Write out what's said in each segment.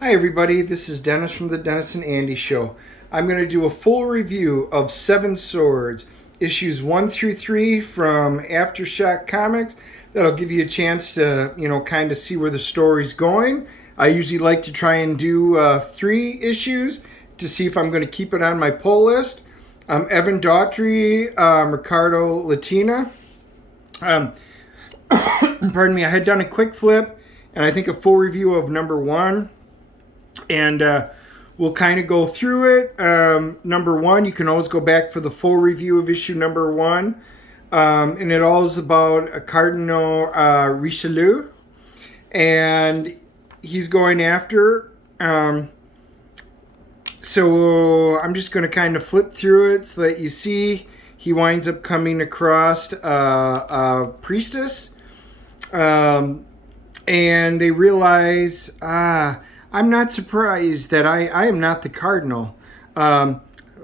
Hi everybody, this is Dennis from the Dennis and Andy Show. I'm going to do a full review of Seven Swords, issues 1 through 3 from AfterShock Comics. That'll give you a chance to, kind of see where the story's going. I usually like to try and do 3 issues to see if I'm going to keep it on my pull list. EVAN DAUGHERTY, Riccardo Latina. Pardon me, I had done a quick flip and I think a full review of number 1. And we'll kind of go through it. Number 1, you can always go back for the full review of issue number 1. And it all is about a Cardinal Richelieu. And he's going after. So I'm just going to kind of flip through it so that you see he winds up coming across a priestess. And they realize, I'm not surprised that I am not the cardinal.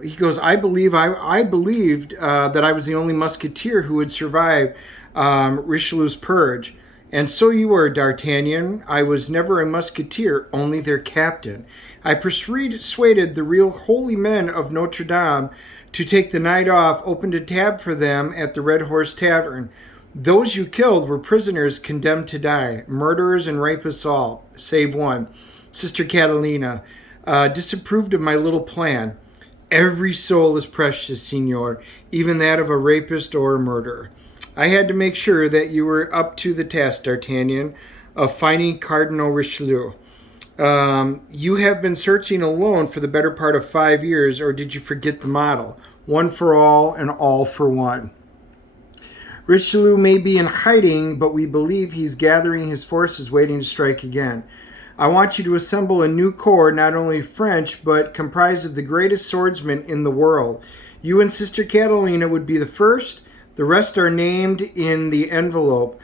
He goes, I believed that I was the only musketeer who would survive Richelieu's purge. And so you were, D'Artagnan. I was never a musketeer, only their captain. I persuaded the real holy men of Notre Dame to take the night off, opened a tab for them at the Red Horse Tavern. Those you killed were prisoners condemned to die, murderers and rapists all, save one. Sister Catalina disapproved of my little plan. Every soul is precious, Signor, even that of a rapist or a murderer. I had to make sure that you were up to the task, D'Artagnan, of finding Cardinal Richelieu. You have been searching alone for the better part of 5 years, or did you forget the motto? One for all and all for one. Richelieu may be in hiding, but we believe he's gathering his forces waiting to strike again. I want you to assemble a new corps, not only French, but comprised of the greatest swordsmen in the world. You and Sister Catalina would be the first. The rest are named in the envelope.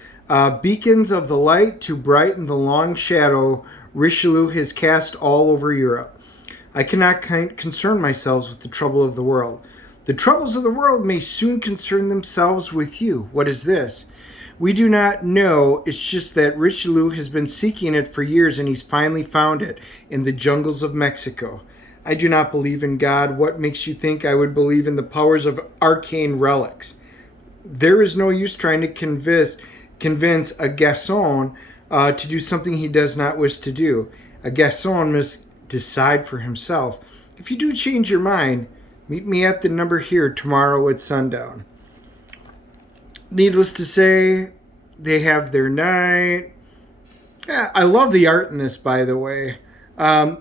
Beacons of the light to brighten the long shadow Richelieu has cast all over Europe. I cannot concern myself with the trouble of the world. The troubles of the world may soon concern themselves with you. What is this? We do not know. It's just that Richelieu has been seeking it for years and he's finally found it in the jungles of Mexico. I do not believe in God. What makes you think I would believe in the powers of arcane relics? There is no use trying to convince a Gascon to do something he does not wish to do. A Gascon must decide for himself. If you do change your mind, meet me at the number here tomorrow at sundown. Needless to say, they have their night. Yeah, I love the art in this, by the way.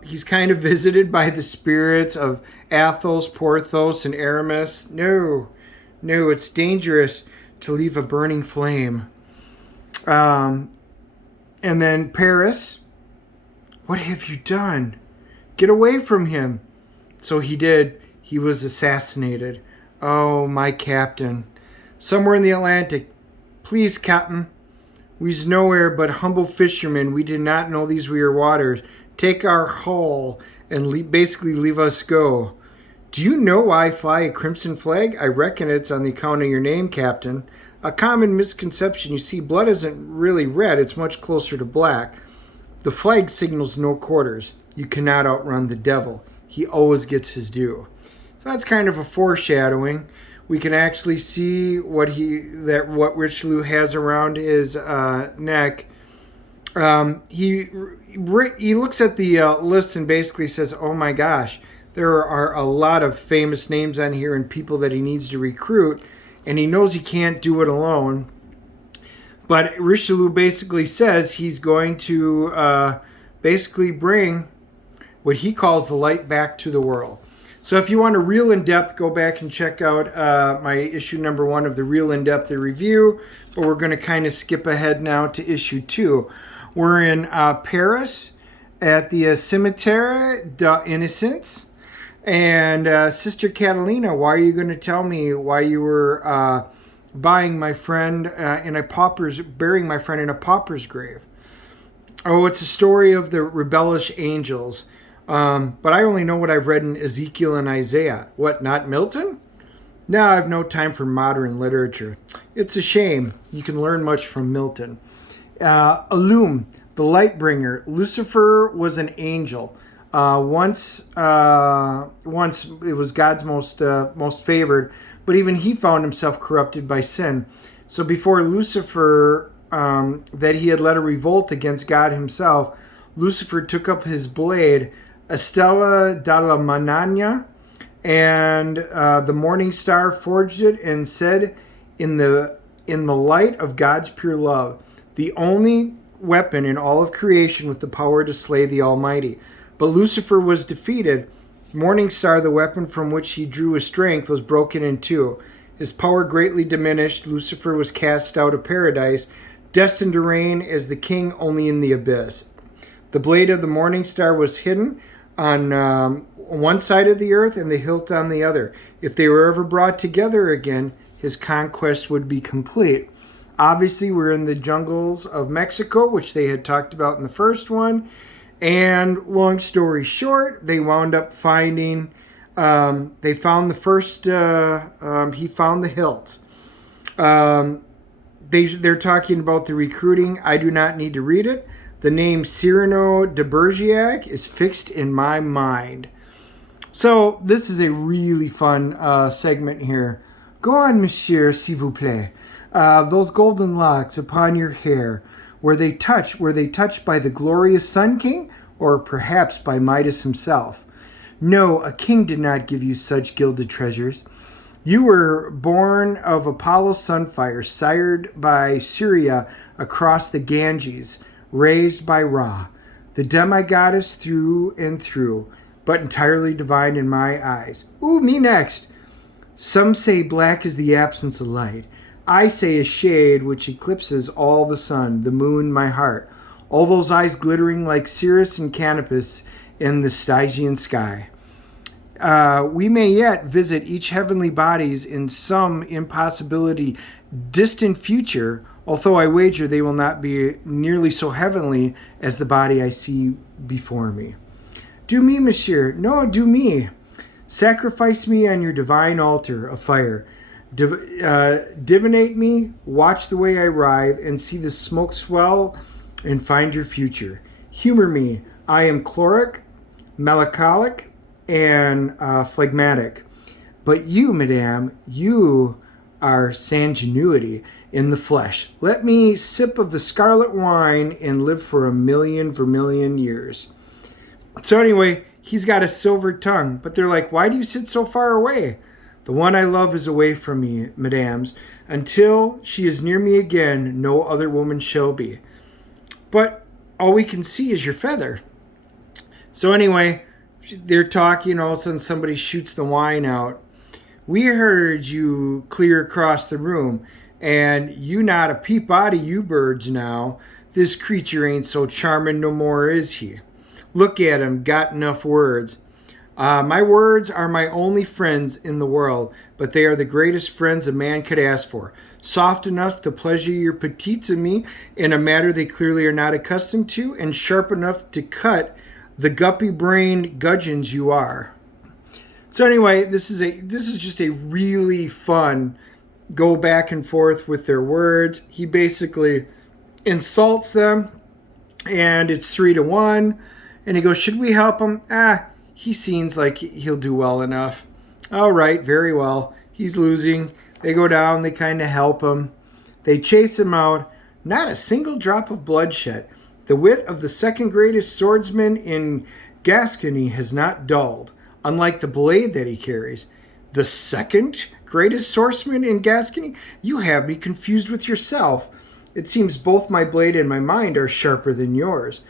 He's kind of visited by the spirits of Athos, Porthos, and Aramis. No, it's dangerous to leave a burning flame. And then Paris. What have you done? Get away from him. So he did. He was assassinated. Oh, my captain. Somewhere in the Atlantic. Please, Captain. We's nowhere but humble fishermen. We did not know these were your waters. Take our hull and basically leave us go. Do you know why I fly a crimson flag? I reckon it's on the account of your name, Captain. A common misconception. You see, blood isn't really red. It's much closer to black. The flag signals no quarters. You cannot outrun the devil. He always gets his due. So that's kind of a foreshadowing. We can actually see what Richelieu has around his neck. He looks at the list and basically says, "Oh my gosh, there are a lot of famous names on here and people that he needs to recruit, and he knows he can't do it alone." But Richelieu basically says he's going to basically bring what he calls the light back to the world. So if you want a real in-depth, go back and check out my issue number 1 of the real in-depth review. But we're going to kind of skip ahead now to issue 2. We're in Paris at the Cimetière d'Innocence. And Sister Catalina, why are you going to tell me why you were burying my friend in a pauper's grave? Oh, it's a story of the rebellious angels. But I only know what I've read in Ezekiel and Isaiah. What, not Milton? No, I have no time for modern literature. It's a shame. You can learn much from Milton. Illume, the light bringer. Lucifer was an angel. Once it was God's most favored, but even he found himself corrupted by sin. So before Lucifer, that he had led a revolt against God himself, Lucifer took up his blade, Estella dalla Manana, and the morning star forged it and said, in the light of God's pure love, the only weapon in all of creation with the power to slay the Almighty. But Lucifer was defeated. Morning star, the weapon from which he drew his strength, was broken in two. His power greatly diminished. Lucifer was cast out of paradise, destined to reign as the king only in the abyss. The blade of the morning star was hidden on one side of the earth and the hilt on the other. If they were ever brought together again, his conquest would be complete. Obviously, we're in the jungles of Mexico, which they had talked about in the first one. And long story short, they wound up finding, they found the first, he found the hilt. They're talking about the recruiting. I do not need to read it. The name Cyrano de Bergerac is fixed in my mind. So this is a really fun segment here. Go on, monsieur, s'il vous plaît. Those golden locks upon your hair, were they touched by the glorious Sun King, or perhaps by Midas himself? No, a king did not give you such gilded treasures. You were born of Apollo's sunfire, sired by Syria across the Ganges, raised by Ra, the demigoddess through and through, but entirely divine in my eyes. Ooh, me next. Some say black is the absence of light. I say a shade which eclipses all the sun, the moon, my heart. All those eyes glittering like Sirius and Canopus in the Stygian sky. We may yet visit each heavenly bodies in some impossibility distant future, although I wager they will not be nearly so heavenly as the body I see before me. Do me, monsieur. No, do me. Sacrifice me on your divine altar of fire. Divinate me, watch the way I writhe, and see the smoke swell and find your future. Humor me. I am chloric, melancholic, and phlegmatic. But you, madame, you are sanguinity in the flesh. Let me sip of the scarlet wine and live for a million vermilion years. So anyway, he's got a silver tongue, but they're like, why do you sit so far away? The one I love is away from me, madames. Until she is near me again, no other woman shall be. But all we can see is your feather. So anyway, they're talking, all of a sudden somebody shoots the wine out. We heard you clear across the room, and you not a peep-body, you birds now. This creature ain't so charming no more, is he? Look at him, got enough words. My words are my only friends in the world, but they are the greatest friends a man could ask for. Soft enough to pleasure your petites and me in a matter they clearly are not accustomed to, and sharp enough to cut the guppy-brained gudgeons you are. So anyway, this is just a really fun go back and forth with their words. He basically insults them, and it's 3-1. And he goes, should we help him? He seems like he'll do well enough. All right, very well. He's losing. They go down, they kind of help him. They chase him out. Not a single drop of bloodshed. The wit of the second greatest swordsman in Gascony has not dulled, unlike the blade that he carries. The second greatest swordsman in Gascony? You have me confused with yourself. It seems both my blade and my mind are sharper than yours.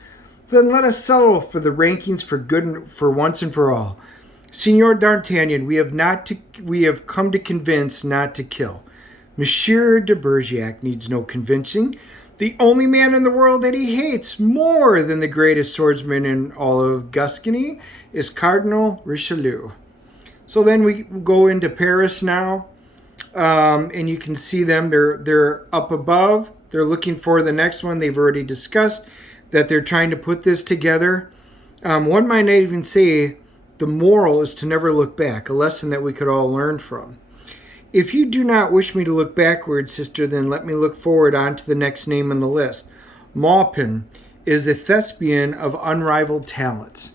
Then let us settle for the rankings for once and for all. Signor D'Artagnan, we have come to convince, not to kill. Monsieur de Bergerac needs no convincing. The only man in the world that he hates more than the greatest swordsman in all of Gascony is Cardinal Richelieu. So then we go into Paris now, and you can see them. They're up above. They're looking for the next one. They've already discussed that they're trying to put this together. One might not even say the moral is to never look back, a lesson that we could all learn from. If you do not wish me to look backward, sister, then let me look forward on to the next name on the list. Maupin. is a thespian of unrivaled talents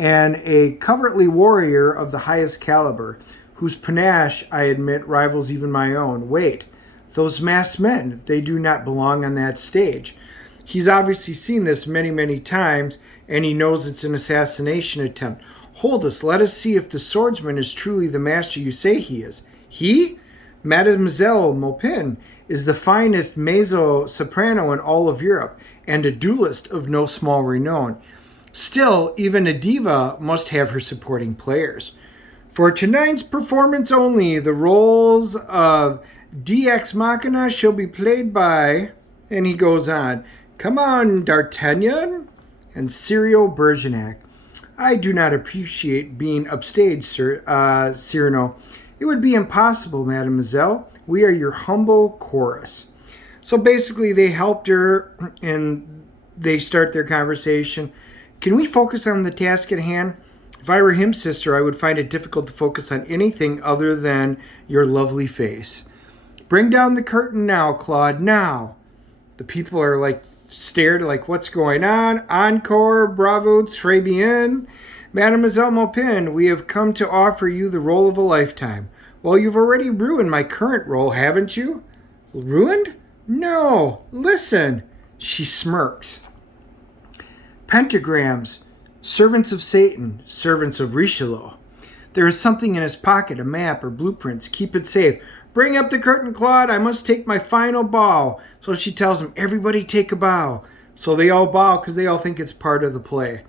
and a covertly warrior of the highest caliber, whose panache, I admit, rivals even my own. Wait, those masked men, they do not belong on that stage. He's obviously seen this many, many times, and he knows it's an assassination attempt. Hold us, let us see if the swordsman is truly the master you say he is. He? Mademoiselle Maupin is the finest mezzo-soprano in all of Europe, and a duelist of no small renown. Still, even a diva must have her supporting players. For tonight's performance only, the roles of DX Machina shall be played by, and he goes on, come on, D'Artagnan and Cyrano Bergerac. I do not appreciate being upstaged, Cyrano. It would be impossible, mademoiselle. We are your humble chorus. So basically, they helped her, and they start their conversation. Can we focus on the task at hand? If I were him, sister, I would find it difficult to focus on anything other than your lovely face. Bring down the curtain now, Claude, now. The people are like stared like, what's going on? Encore, bravo, très bien. Mademoiselle Maupin, we have come to offer you the role of a lifetime. Well, you've already ruined my current role, haven't you? Ruined? No, listen. She smirks. Pentagrams, servants of Satan, servants of Richelieu. There is something in his pocket, a map or blueprints. Keep it safe. Bring up the curtain, Claude. I must take my final bow. So she tells him, everybody take a bow. So they all bow because they all think it's part of the play.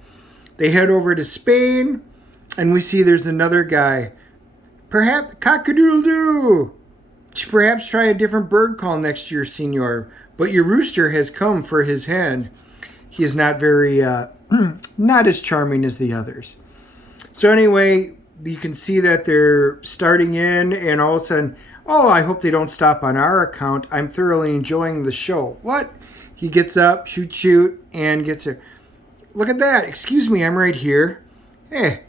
They head over to Spain, and we see there's another guy. Perhaps cock-a-doodle-doo. Perhaps try a different bird call next year, senor. But your rooster has come for his hen. He is not very, not as charming as the others. So anyway, you can see that they're starting in, and all of a sudden, oh, I hope they don't stop on our account. I'm thoroughly enjoying the show. What? He gets up, shoot, and gets her. Look at that. Excuse me, I'm right here. Hey,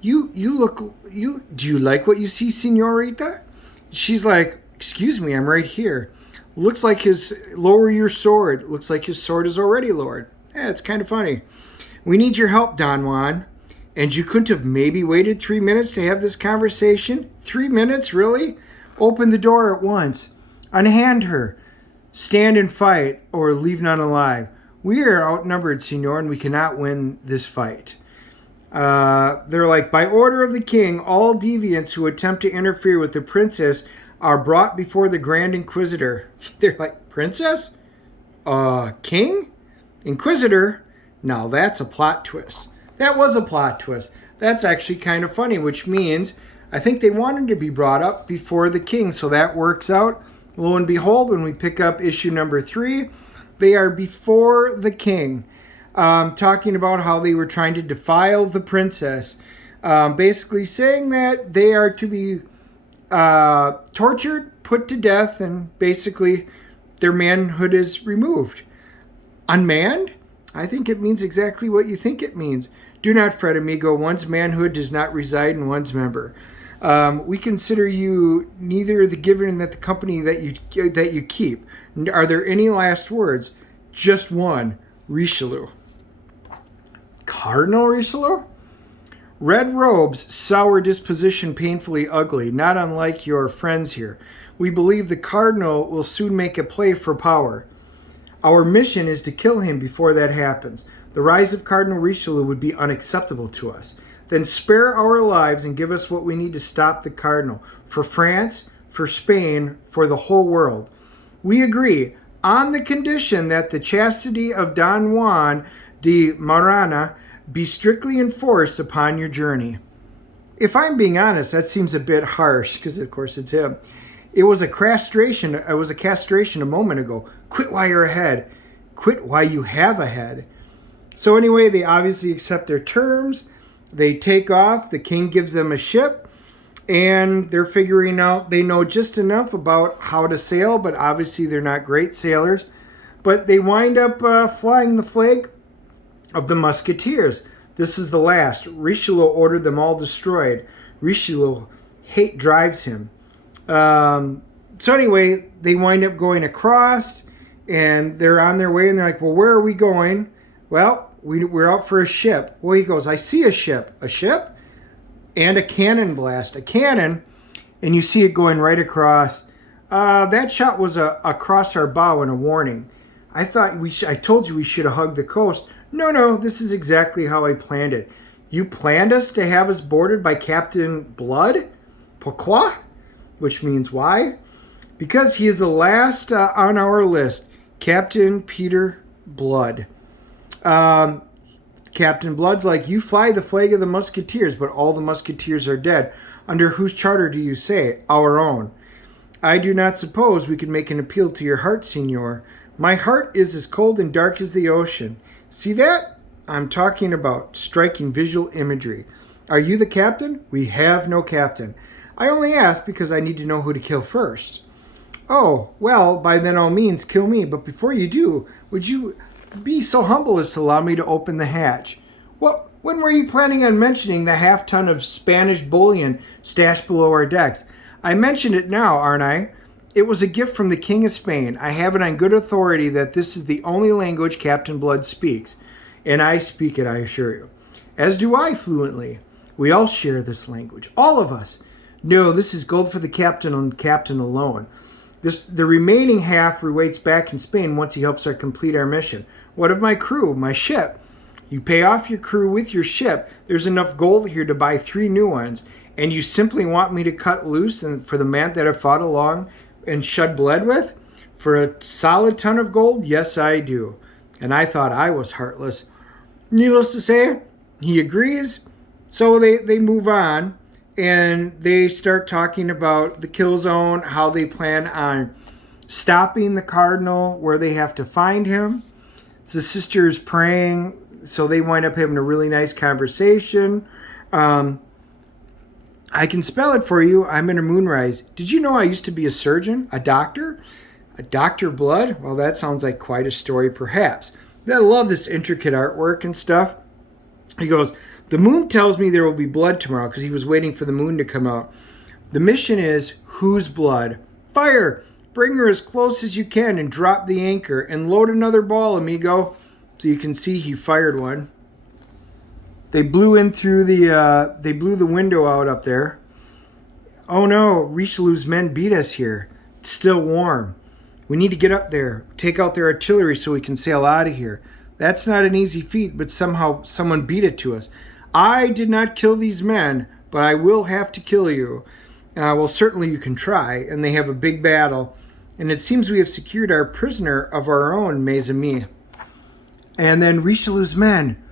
do you like what you see, senorita? She's like, excuse me, I'm right here. Looks like lower your sword. Looks like his sword is already lowered. Yeah, it's kind of funny. We need your help, Don Juan. And you couldn't have maybe waited 3 minutes to have this conversation? 3 minutes, really? Open the door at once. Unhand her. Stand and fight, or leave none alive. We are outnumbered, senor, and we cannot win this fight. They're like, by order of the king, all deviants who attempt to interfere with the princess are brought before the Grand Inquisitor. They're like, princess? King? Inquisitor? Now that's a plot twist. That was a plot twist. That's actually kind of funny, which means I think they wanted to be brought up before the king, so that works out. Lo and behold, when we pick up issue number 3, they are before the king, talking about how they were trying to defile the princess, basically saying that they are to be tortured, put to death, and basically their manhood is removed. Unmanned? I think it means exactly what you think it means. Do not fret, amigo. One's manhood does not reside in one's member. We consider you neither the giver nor the company that you keep. Are there any last words? Just one. Richelieu. Cardinal Richelieu? Red robes, sour disposition, painfully ugly, not unlike your friends here. We believe the cardinal will soon make a play for power. Our mission is to kill him before that happens. The rise of Cardinal Richelieu would be unacceptable to us. Then spare our lives and give us what we need to stop the cardinal. For France, for Spain, for the whole world. We agree on the condition that the chastity of Don Juan de Marana be strictly enforced upon your journey. If I'm being honest, that seems a bit harsh, because of course it's him. It was a castration a moment ago. Quit while you're ahead. Quit while you have a head. So anyway, they obviously accept their terms. They take off. The king gives them a ship. And they're figuring out, they know just enough about how to sail, but obviously they're not great sailors. But they wind up flying the flag of the Musketeers. This is the last. Richelieu ordered them all destroyed. Richelieu, hate drives him. So anyway, they wind up going across, and they're on their way, and they're like, well, where are we going? Well, we're out for a ship. Well, he goes, I see a ship. A ship? And a cannon blast. A cannon, and you see it going right across. That shot was across our bow and a warning. I told you we should have hugged the coast. No, this is exactly how I planned it. You planned us to have us boarded by Captain Blood? Pourquoi? Which means why? Because he is the last on our list. Captain Peter Blood. Captain Blood's like, you fly the flag of the Musketeers, but all the Musketeers are dead. Under whose charter do you say? Our own. I do not suppose we could make an appeal to your heart, Signor. My heart is as cold and dark as the ocean. See that? I'm talking about striking visual imagery. Are you the captain? We have no captain. I only ask because I need to know who to kill first. Oh, well, by then all means, kill me. But before you do, would you be so humble as to allow me to open the hatch? When were you planning on mentioning the half-ton of Spanish bullion stashed below our decks? I mentioned it now, aren't I? It was a gift from the King of Spain. I have it on good authority that this is the only language Captain Blood speaks. And I speak it, I assure you. As do I fluently. We all share this language. All of us. No, this is gold for the captain and captain alone. The remaining half awaits back in Spain once he helps us complete our mission. What of my crew, my ship? You pay off your crew with your ship. There's enough gold here to buy 3 new ones. And you simply want me to cut loose and for the man that I fought along and shed blood with? For a solid ton of gold? Yes, I do. And I thought I was heartless. Needless to say, he agrees. So they move on and they start talking about the kill zone, how they plan on stopping the Cardinal, where they have to find him. The sister is praying, so they wind up having a really nice conversation. I can spell it for you. I'm in a moonrise. Did you know I used to be a surgeon? A doctor? A Dr. Blood? Well, that sounds like quite a story, perhaps. I love this intricate artwork and stuff. He goes, the moon tells me there will be blood tomorrow, because he was waiting for the moon to come out. The mission is, whose blood? Fire! Bring her as close as you can and drop the anchor and load another ball, amigo. So you can see he fired one. They blew in through they blew the window out up there. Oh no, Richelieu's men beat us here. It's still warm. We need to get up there, take out their artillery so we can sail out of here. That's not an easy feat, but somehow someone beat it to us. I did not kill these men, but I will have to kill you. Well, certainly you can try. And they have a big battle. And it seems we have secured our prisoner of our own, mes amis. And then Richelieu's men,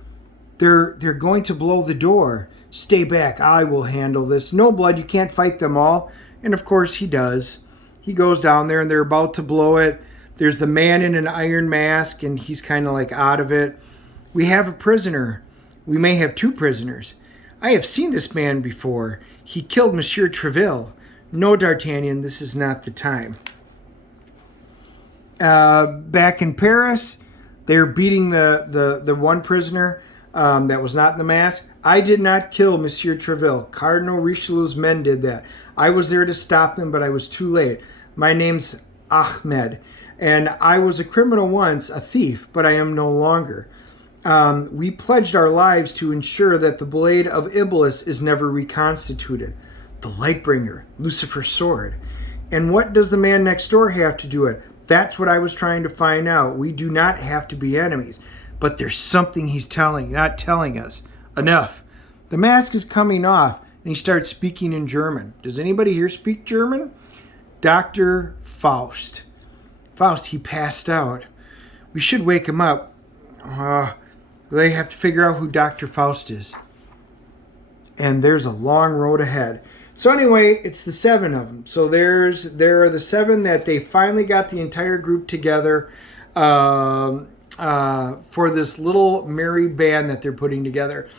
they're going to blow the door. Stay back, I will handle this. No, Blood, you can't fight them all. And of course he does. He goes down there and they're about to blow it. There's the man in an iron mask and he's kind of like out of it. We have a prisoner. We may have 2 prisoners. I have seen this man before. He killed Monsieur Treville. No, D'Artagnan, this is not the time. Back in Paris, they're beating the one prisoner that was not in the mask. I did not kill Monsieur Treville. Cardinal Richelieu's men did that. I was there to stop them, but I was too late. My name's Ahmed, and I was a criminal once, a thief, but I am no longer. We pledged our lives to ensure that the blade of Iblis is never reconstituted. The Lightbringer, Lucifer's sword. And what does the man next door have to do it? That's what I was trying to find out. We do not have to be enemies. But there's something he's not telling us. Enough. The mask is coming off, and he starts speaking in German. Does anybody here speak German? Dr. Faust. Faust, he passed out. We should wake him up. They have to figure out who Dr. Faust is. And there's a long road ahead. So anyway, it's the 7 of them. So there are the 7 that they finally got the entire group together for this little merry band that they're putting together.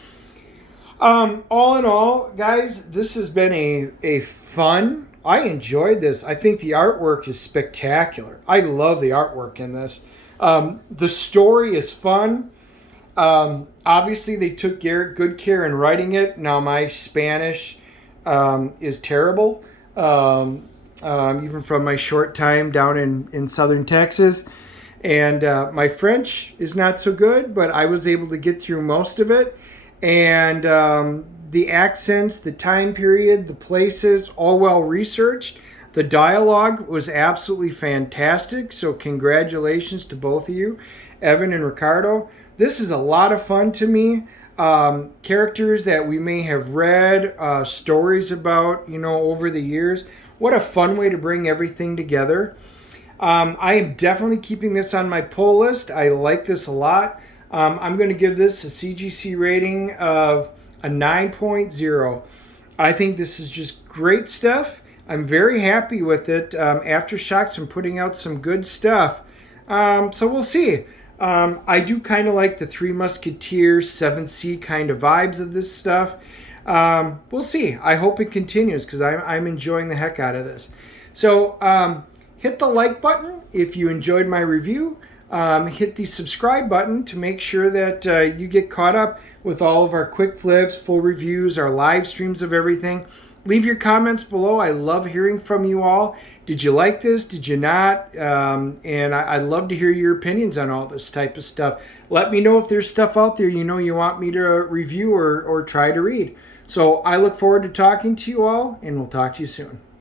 All in all, guys, this has been a fun. I enjoyed this. I think the artwork is spectacular. I love the artwork in this. The story is fun. Obviously, they took good care in writing it. Now, my Spanish is terrible, even from my short time down in southern Texas. And my French is not so good, but I was able to get through most of it. And the accents, the time period, the places, all well researched. The dialogue was absolutely fantastic. So congratulations to both of you, Evan and Riccardo. This is a lot of fun to me. Characters that we may have read stories about, over the years. What a fun way to bring everything together. I am definitely keeping this on my pull list. I like this a lot. I'm going to give this a CGC rating of a 9.0. I think this is just great stuff. I'm very happy with it. AfterShock's been putting out some good stuff. So we'll see. I do kind of like the Three Musketeers, 7th Sea kind of vibes of this stuff. We'll see. I hope it continues because I'm enjoying the heck out of this. So hit the like button if you enjoyed my review. Hit the subscribe button to make sure that you get caught up with all of our quick flips, full reviews, our live streams of everything. Leave your comments below. I love hearing from you all. Did you like this? Did you not? And I'd love to hear your opinions on all this type of stuff. Let me know if there's stuff out there you want me to review or try to read. So I look forward to talking to you all, and we'll talk to you soon.